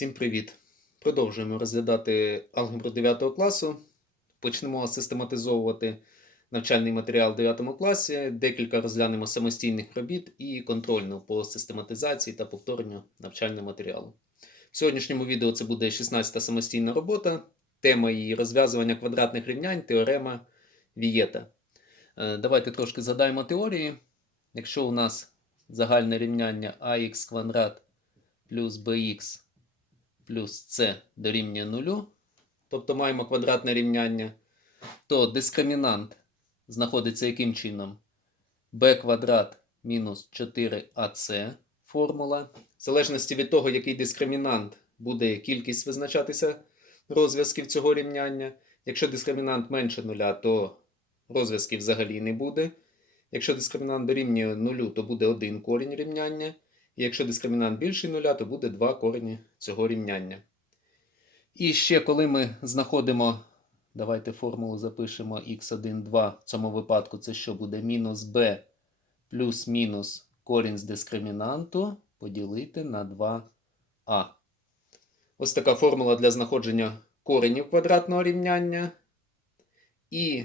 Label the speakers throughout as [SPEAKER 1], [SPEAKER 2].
[SPEAKER 1] Всім привіт! Продовжуємо розглядати алгебру 9 класу. Почнемо систематизовувати навчальний матеріал в 9 класі. Декілька розглянемо самостійних робіт і контрольну по систематизації та повторенню навчального матеріалу. В сьогоднішньому відео це буде 16-та самостійна робота. Тема її розв'язування квадратних рівнянь, теорема Вієта. Е, Давайте трошки задаємо теорії. Якщо у нас загальне рівняння ax квадрат плюс bx плюс c дорівнює нулю, тобто маємо квадратне рівняння, то дискримінант знаходиться яким чином? b квадрат мінус 4ac формула. В залежності від того, який дискримінант буде кількість визначатися розв'язків цього рівняння. Якщо дискримінант менше нуля, то розв'язків взагалі не буде. Якщо дискримінант дорівнює нулю, то буде один корінь рівняння. І якщо дискримінант більший нуля, то буде два корені цього рівняння. І ще коли ми знаходимо, давайте формулу запишемо x1, 2, в цьому випадку це що буде мінус b плюс-мінус корінь з дискримінанту поділити на 2а. Ось така формула для знаходження коренів квадратного рівняння. І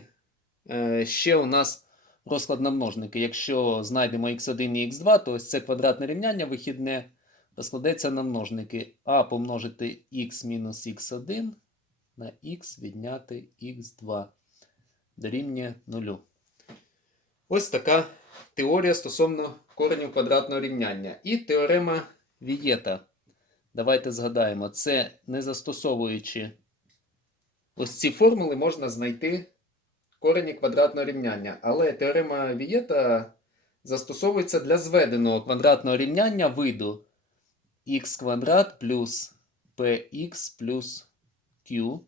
[SPEAKER 1] е, ще у нас розклад на множники. Якщо знайдемо x1 і x2, то ось це квадратне рівняння вихідне розкладеться на множники а помножити x мінус x1 на x відняти x2 дорівнює 0. Ось така теорія стосовно коренів квадратного рівняння. І теорема Вієта. Давайте згадаємо, це не застосовуючи ось ці формули, можна знайти корені квадратного рівняння. Але теорема Вієта застосовується для зведеного квадратного рівняння виду х квадрат плюс px плюс q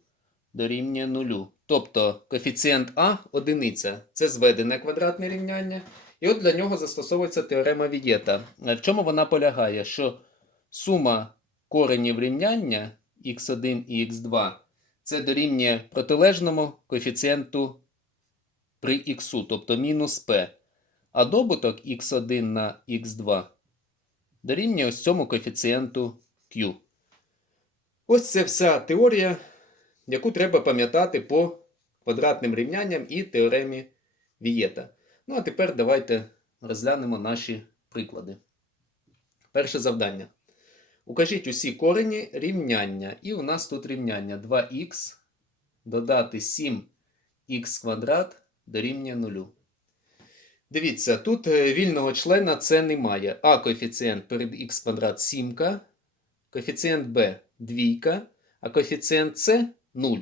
[SPEAKER 1] дорівнює 0. Тобто коефіцієнт А одиниця це зведене квадратне рівняння. І от для нього застосовується теорема Вієта. В чому вона полягає? Що сума коренів рівняння x1 і x2 це дорівнює протилежному коефіцієнту при х, тобто мінус p. А добуток x1 на x2 дорівнює ось цьому коефіцієнту q. Ось це вся теорія, яку треба пам'ятати по квадратним рівнянням і теоремі Вієта. Ну а тепер давайте розглянемо наші приклади. Перше завдання. Укажіть усі корені рівняння. І у нас тут рівняння 2х додати 7х квадрат дорівнює 0. Дивіться, тут е, вільного члена це немає. А коефіцієнт перед х квадрат 7, коефіцієнт b 2, а коефіцієнт С 0.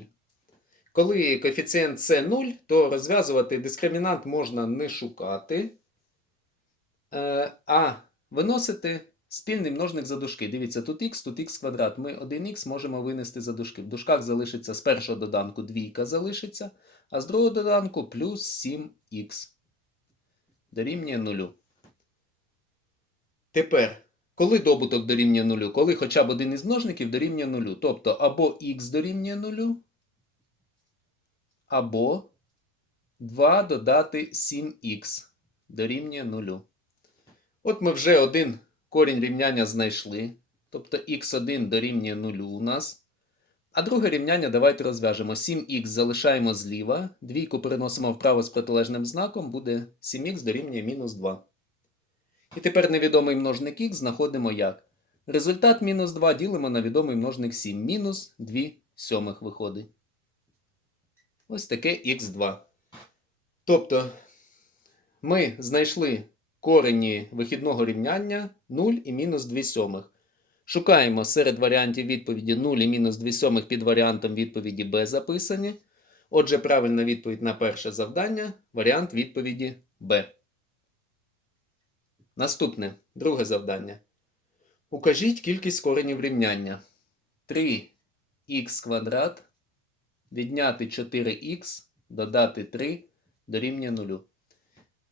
[SPEAKER 1] Коли коефіцієнт С 0, то розв'язувати дискримінант можна не шукати, е, а виносити спільний множник за дужки. Дивіться, тут х, тут х квадрат. Ми 1х можемо винести за дужки. В дужках залишиться з першого доданку двійка залишиться, а з другого доданку плюс 7х дорівнює 0. Тепер, коли добуток дорівнює 0? Коли хоча б один із множників дорівнює 0. Тобто або х дорівнює 0, або 2 додати 7х дорівнює 0. От ми вже один корінь рівняння знайшли. Тобто х1 дорівнює 0 у нас. А друге рівняння давайте розв'яжемо. 7х залишаємо зліва, двійку переносимо вправо з протилежним знаком, буде 7х дорівнює мінус 2. І тепер невідомий множник х знаходимо як? Результат мінус 2 ділимо на відомий множник 7. Мінус 2 сьомих виходить. Ось таке х2. Тобто ми знайшли корені вихідного рівняння 0 і мінус 2 сьомих. Шукаємо серед варіантів відповіді 0 і мінус 2 сьомих під варіантом відповіді Б записані. Отже, правильна відповідь на перше завдання варіант відповіді Б. Наступне друге завдання. Укажіть кількість коренів рівняння. 3х квадрат відняти 4х додати 3 дорівнює 0.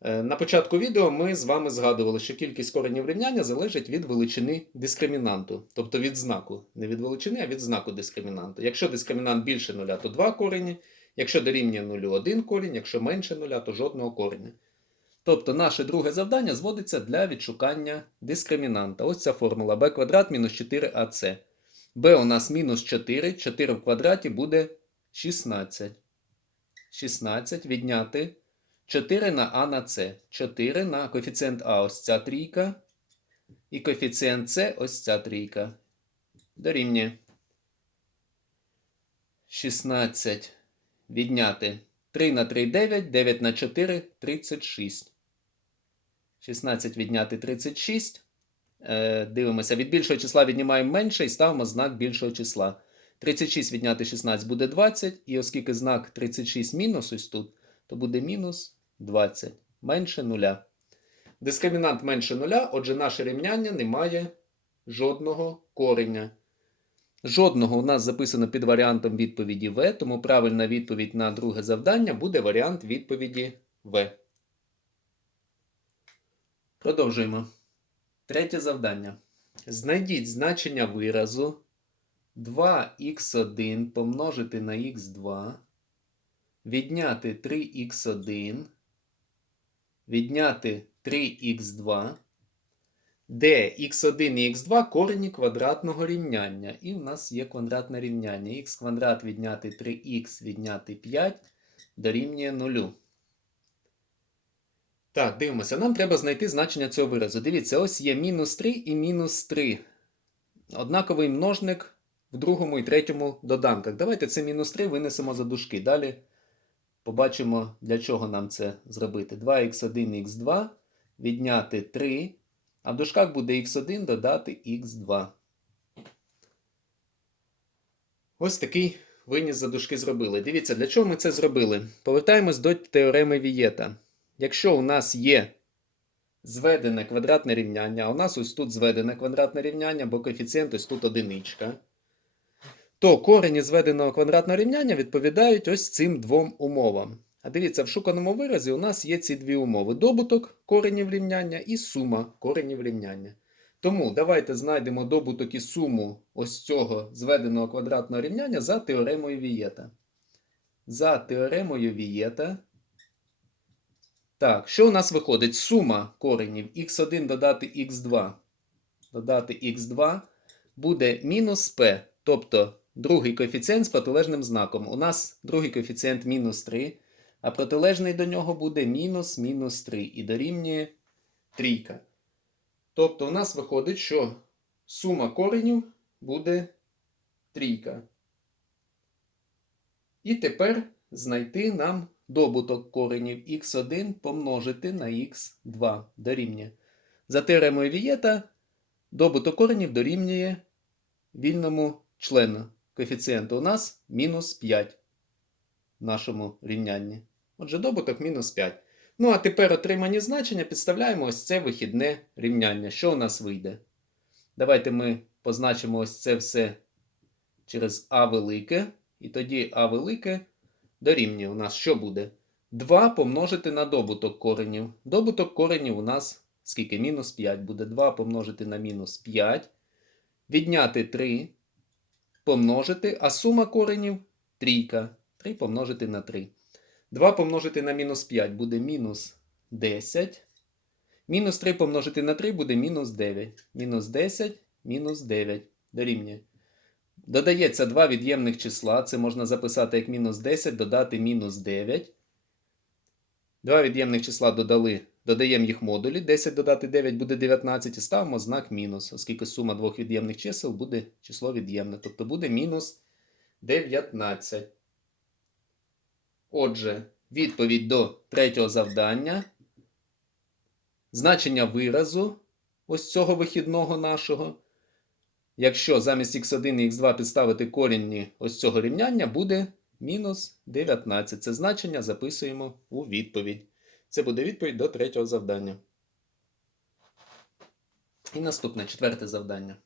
[SPEAKER 1] Е, На початку відео ми з вами згадували, що кількість коренів рівняння залежить від величини дискримінанту, тобто від знаку. Не від величини, а від знаку дискримінанту. Якщо дискримінант більше нуля, то 2 корені. Якщо дорівнює 0 1 корінь, якщо менше нуля, то жодного кореня. Тобто наше друге завдання зводиться для відшукання дискримінанта. Ось ця формула b квадрат мінус 4ac. b у нас мінус 4. 4 в квадраті буде 16. 16 відняти 4 на а на С. 4 на коефіцієнт А ось ця трійка. І коефіцієнт С ось ця трійка. Дорівнює. 16 відняти 3 на 3 9, 9 на 4 36. 16 відняти 36. Е, дивимося, від більшого числа віднімаємо менше і ставимо знак більшого числа. 36 відняти 16 буде 20, і оскільки знак 36 мінус ось тут, то буде мінус 20 менше нуля. Дискримінант менше нуля, отже, наше рівняння не має жодного кореня. Жодного у нас записано під варіантом відповіді В, тому правильна відповідь на друге завдання буде варіант відповіді В. Продовжуємо. Третє завдання. Знайдіть значення виразу 2х1 помножити на х2, відняти 3х1, відняти 3х2, де х1 і х2 корені квадратного рівняння. І в нас є квадратне рівняння. х квадрат відняти 3х відняти 5 дорівнює 0. Так, дивимося. Нам треба знайти значення цього виразу. Дивіться, ось є мінус 3 і мінус 3. Однаковий множник в другому і третьому доданках. Давайте це мінус 3 винесемо за дужки. Далі побачимо, для чого нам це зробити. 2х1, х2 відняти 3. А в дужках буде х1 додати х2. Ось такий виніс за дужки зробили. Дивіться, для чого ми це зробили? Повертаємось до теореми Вієта. Якщо у нас є зведене квадратне рівняння, а у нас ось тут зведене квадратне рівняння, бо коефіцієнт ось тут одиничка, то корені зведеного квадратного рівняння відповідають ось цим двом умовам. А дивіться, в шуканому виразі у нас є ці дві умови: добуток коренів рівняння і сума коренів рівняння. Тому давайте знайдемо добуток і суму ось цього зведеного квадратного рівняння за теоремою Вієта. За теоремою Вієта. Так, що у нас виходить? Сума коренів х1 додати х2 додати х2 буде мінус p, тобто другий коефіцієнт з протилежним знаком. У нас другий коефіцієнт мінус 3, а протилежний до нього буде мінус мінус 3 і дорівнює трійка. Тобто у нас виходить, що сума коренів буде трійка. І тепер знайти нам добуток коренів х1 помножити на х2 дорівнює. За теоремою Вієта добуток коренів дорівнює вільному члену. Коефіцієнту у нас мінус 5 в нашому рівнянні. Отже, добуток мінус 5. Ну, а тепер отримані значення підставляємо ось це вихідне рівняння. Що у нас вийде? Давайте ми позначимо ось це все через А велике. І тоді А велике дорівнює у нас що буде? 2 помножити на добуток коренів. Добуток коренів у нас скільки? Мінус 5 буде 2 помножити на мінус 5. Відняти 3 помножити, а сума коренів трійка. 3 помножити на 3. 2 помножити на мінус 5 буде мінус 10. Мінус 3 помножити на 3 буде мінус 9. Мінус 10, мінус 9. Дорівнює. Додається два від'ємних числа. Це можна записати як мінус 10, додати мінус 9. Два від'ємних числа додали, додаємо їх модулі. 10 додати 9 буде 19 і ставимо знак мінус, оскільки сума двох від'ємних чисел буде число від'ємне. Тобто буде мінус 19. Отже, відповідь до третього завдання. Значення виразу ось цього вихідного нашого. Якщо замість х1 і х2 підставити корінні ось цього рівняння, буде мінус 19. Це значення записуємо у відповідь. Це буде відповідь до третього завдання. І наступне четверте завдання.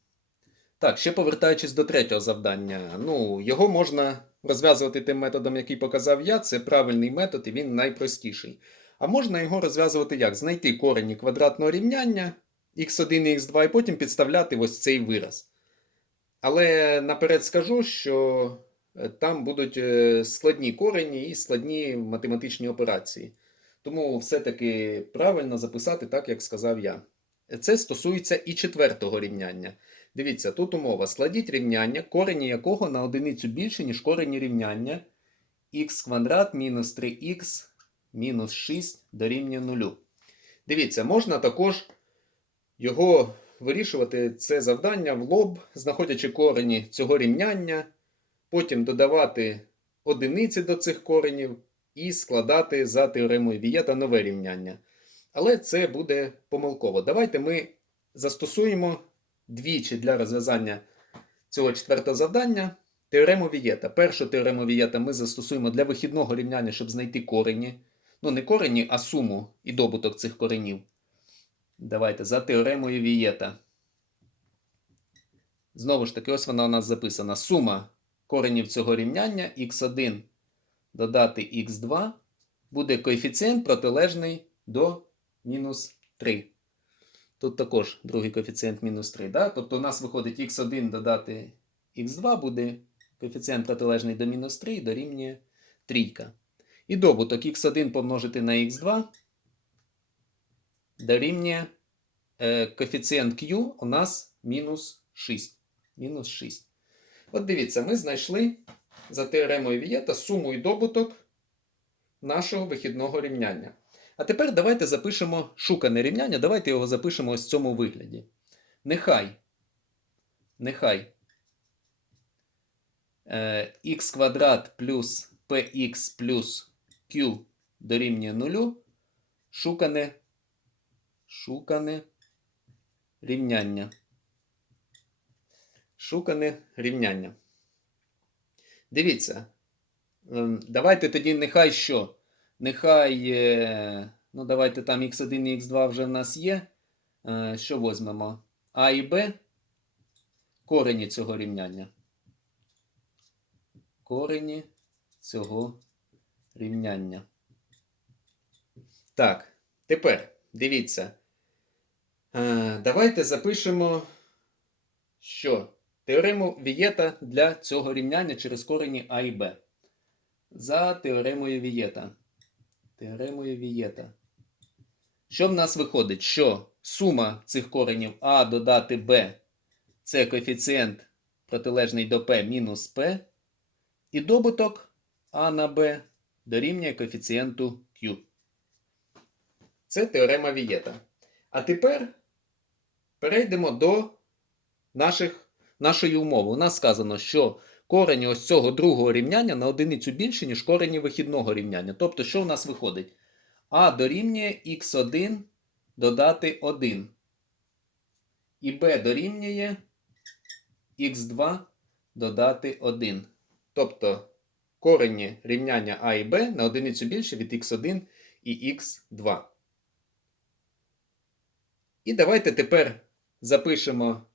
[SPEAKER 1] Так, ще повертаючись до третього завдання. Ну, його можна розв'язувати тим методом, який показав я. Це правильний метод і він найпростіший. А можна його розв'язувати як? Знайти корені квадратного рівняння х1 і х2, і потім підставляти ось цей вираз. Але наперед скажу, що е, там будуть е, складні корені і складні математичні операції. Тому все-таки правильно записати так, як сказав я. Це стосується і четвертого рівняння. Дивіться, тут умова. Складіть рівняння, корені якого на одиницю більше, ніж корені рівняння х квадрат мінус 3х мінус 6 дорівнює 0. Дивіться, можна також його вирішувати це завдання в лоб, знаходячи корені цього рівняння, потім додавати одиниці до цих коренів і складати за теоремою Вієта нове рівняння. Але це буде помилково. Давайте ми застосуємо двічі для розв'язання цього четвертого завдання теорему Вієта. Першу теорему Вієта ми застосуємо для вихідного рівняння, щоб знайти корені. Ну, не корені, а суму і добуток цих коренів. Давайте за теоремою Вієта. Знову ж таки, ось вона у нас записана. Сума коренів цього рівняння x1 додати x2 буде коефіцієнт протилежний до мінус 3. Тут також другий коефіцієнт мінус 3. Да? Тобто у нас виходить x1 додати x2 буде коефіцієнт протилежний до мінус 3 дорівнює трійка. І добуток x1 помножити на x2 дорівнює е, коефіцієнт Q у нас мінус 6. Мінус 6. От дивіться, ми знайшли за теоремою Вієта суму і добуток нашого вихідного рівняння. А тепер давайте запишемо шукане рівняння. Давайте його запишемо ось в цьому вигляді. Нехай. Нехай е, х квадрат плюс px плюс q дорівнює 0. Шукане, шукане рівняння. Шукане рівняння. Дивіться. ем, Давайте тоді нехай що? Нехай. е, Ну, давайте там x1 і x2 вже в нас є. Е, Що візьмемо? А і Б. Корені цього рівняння. Корені цього рівняння. Так, тепер дивіться. Е, Давайте запишемо, що теорему Вієта для цього рівняння через корені А і Б. За теоремою Вієта. Теоремою Вієта. Що в нас виходить? Що сума цих коренів А додати Б це коефіцієнт протилежний до P мінус P. І добуток А на Б дорівнює коефіцієнту Q. Це теорема Вієта. А тепер перейдемо до наших, нашої умови. У нас сказано, що корені ось цього другого рівняння на одиницю більше, ніж корені вихідного рівняння. Тобто, що в нас виходить? А дорівнює х1 додати 1. І b дорівнює х2 додати 1. Тобто корені рівняння А і Б на одиницю більше від х1 і х2. І давайте тепер запишемо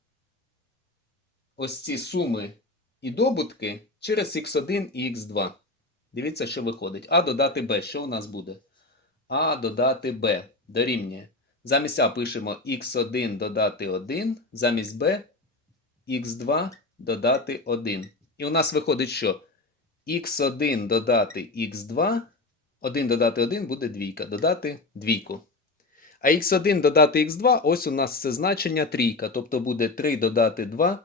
[SPEAKER 1] ось ці суми і добутки через х1 і х2. Дивіться, що виходить. А додати b. Що у нас буде? А додати b дорівнює. Замість А пишемо х1 додати 1, замість b х2 додати 1. І у нас виходить, що х1 додати х2, 1 додати 1 буде двійка. Додати двійку. А х1 додати х2, ось у нас це значення трійка. Тобто буде 3 додати 2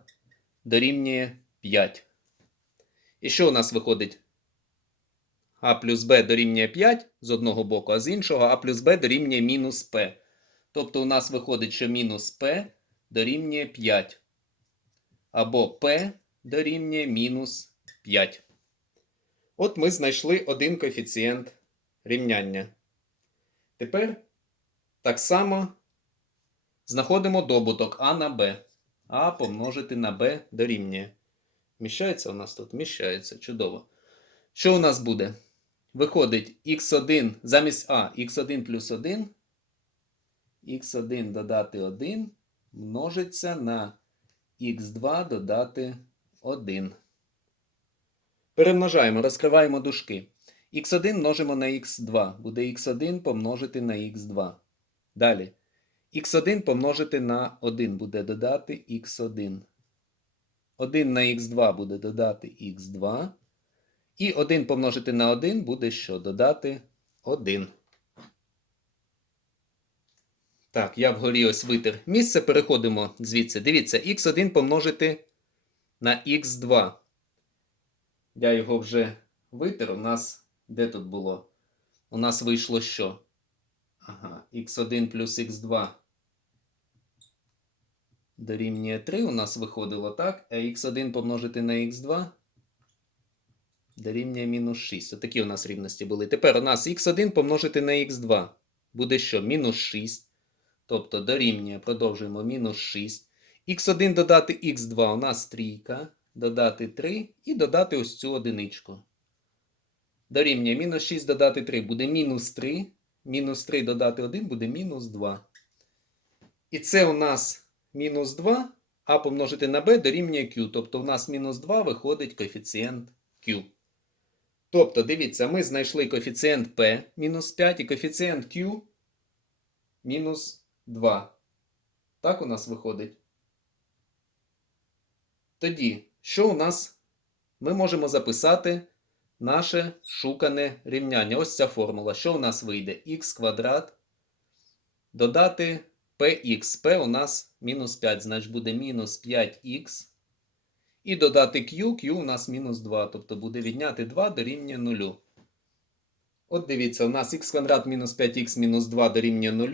[SPEAKER 1] дорівнює 5. І що у нас виходить? А плюс Б дорівнює 5 з одного боку, а з іншого А плюс Б дорівнює мінус П. Тобто у нас виходить, що мінус П дорівнює 5. Або П дорівнює мінус 5. От ми знайшли один коефіцієнт рівняння. Тепер так само знаходимо добуток А на Б. А помножити на Б дорівнює. Вміщається у нас тут? Вміщається. Чудово. Що у нас буде? Виходить х1 замість А х1 плюс 1. х1 додати 1 множиться на х2 додати 1. Перемножаємо, розкриваємо дужки. х1 множимо на х2. Буде х1 помножити на х2. Далі. Х1 помножити на 1 буде додати х1. 1 на х2 буде додати х2. І 1 помножити на 1 буде що? Додати 1. Так, я вгорі ось витер місце, переходимо звідси. Дивіться, х1 помножити на х2. Я його вже витер. У нас де тут було? У нас вийшло що? Ага, х1 плюс х2 дорівнює 3. У нас виходило так. А х1 помножити на х2 дорівнює мінус 6. Отакі у нас рівності були. Тепер у нас х1 помножити на х2. Буде що? Мінус 6. Тобто дорівнює, продовжуємо мінус 6. х1 додати х2 у нас трійка. Додати 3 і додати ось цю одиничку. Дорівнює мінус 6 додати 3 буде мінус 3. Мінус 3 додати 1 буде мінус 2. І це у нас мінус 2, а помножити на b дорівнює q. Тобто у нас мінус 2 виходить коефіцієнт q. Тобто, дивіться, ми знайшли коефіцієнт p мінус 5 і коефіцієнт q мінус 2. Так у нас виходить. Тоді, що у нас? Ми можемо записати наше шукане рівняння. Ось ця формула. Що у нас вийде? х квадрат. Додати px. p у нас мінус 5, значить буде мінус 5х. І додати q, q у нас мінус 2. Тобто буде відняти 2 дорівнює 0. От дивіться, у нас х квадрат мінус 5х мінус 2 дорівнює 0.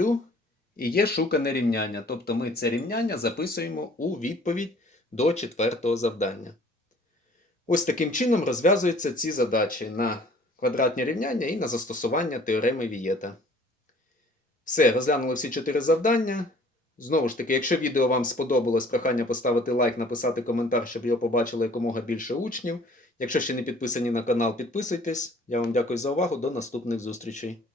[SPEAKER 1] І є шукане рівняння. Тобто ми це рівняння записуємо у відповідь до четвертого завдання. Ось таким чином розв'язуються ці задачі на квадратні рівняння і на застосування теореми Вієта. Все, розглянули всі чотири завдання. Знову ж таки, якщо відео вам сподобалось, прохання поставити лайк, написати коментар, щоб його побачило якомога більше учнів. Якщо ще не підписані на канал, підписуйтесь. Я вам дякую за увагу. До наступних зустрічей.